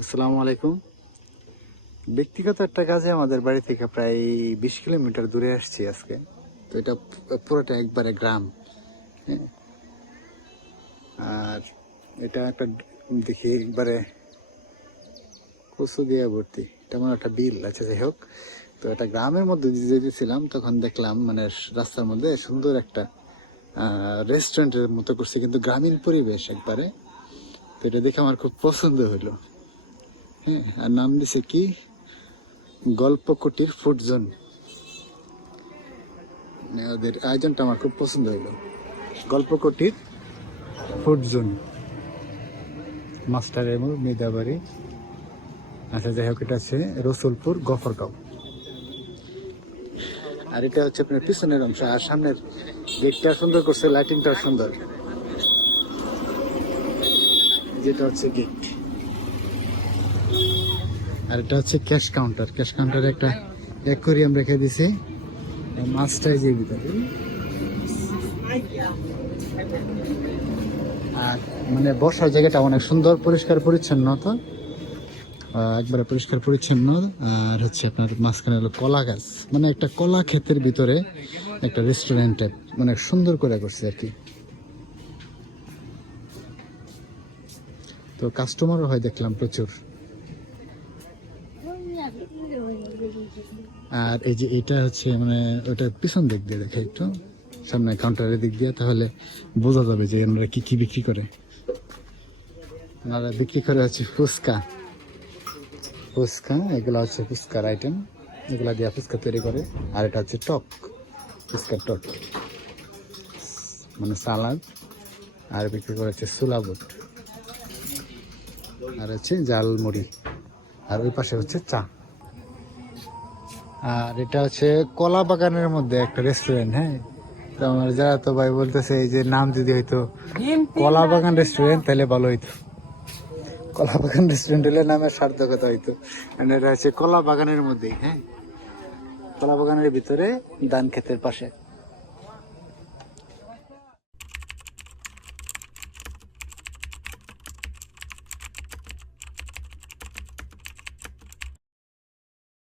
আসসালামু আলাইকুম। ব্যক্তিগত একটা কাজে আমাদের বাড়ি থেকে প্রায় 20 কিলোমিটার দূরে আসছি আজকে। তো এটা পুরোটা একবারে গ্রাম। হ্যাঁ। আর এটা একটা দেখি একবারে কচু দিয়ে ভর্তি। এটা আমার একটা বিল আছে, যাই হোক। তো এটা গ্রামের মধ্যে যেতেছিলাম, তখন দেখলাম মানে রাস্তার মধ্যে সুন্দর একটা রেস্টুরেন্টের মতো করছে, কিন্তু গ্রামীণ পরিবেশ একবারে। তো এটা দেখে আমার খুব পছন্দ হইলো। হ্যাঁ, আর নাম দিছে কি, গল্প কুটির ফুড জোন। মানে ওদের আয়োজনটা আমার খুব পছন্দ হইলো। গল্প কুটির ফুড জোন, মাস্টার এমল মেদাবাড়ি। আচ্ছা, যাই হোক, এটা আছে রসুলপুর গফরগাঁও। আর এটা হচ্ছে আপনার পিছনের অংশ, আর সামনের গেটটা সুন্দর করছে, লাইটিংটা সুন্দর। যেটা হচ্ছে গেট, আর এটা হচ্ছে ক্যাশ কাউন্টার। ক্যাশ কাউন্টারে একটা অ্যাকোয়ারিয়াম রেখে দিছে, মাছটা যে ভিতরে। আর মানে বসার জায়গাটা অনেক সুন্দর, পরিষ্কার পরিচ্ছন্ন, তো একবারে পরিষ্কার পরিচ্ছন্ন। আর হচ্ছে আপনার মাঝখানে হলো কলা গাছ, মানে একটা কলা ক্ষেতের ভিতরে একটা রেস্টুরেন্ট টাইপ, মানে সুন্দর করে করছে আর কি। তো কাস্টমারও হয় দেখলাম প্রচুর। আর এই যে এটা হচ্ছে মানে ওটা পিছন দিক দিয়ে দেখে, একটু সামনে কাউন্টারের দিক দিয়ে, তাহলে বোঝা যাবে যে আমরা কি কি বিক্রি করে। ওনারা বিক্রি করে হচ্ছে ফুচকা। ফুচকা এগুলো হচ্ছে ফুচকার আইটেম, এগুলা দিয়ে ফুচকা তৈরি করে। আর এটা হচ্ছে টক, ফুচকার টক, মানে সালাদ। আর বিক্রি করে হচ্ছে সুলাবুট, আর হচ্ছে জালমুড়ি। আর ওই পাশে হচ্ছে চা। আর এটা হচ্ছে কলা বাগানের মধ্যে একটা রেস্টুরেন্ট। হ্যাঁ, তো আমার যারা তো ভাই বলতেছে এই যে নাম যদি হইতো কলা বাগান রেস্টুরেন্ট, তাহলে ভালো হইতো। কলা বাগান রেস্টুরেন্ট হলে নামের সার্থকতা হইতো। এটা হচ্ছে কলা বাগানের মধ্যেই। হ্যাঁ, কলা বাগানের ভিতরে ধান ক্ষেতের পাশে।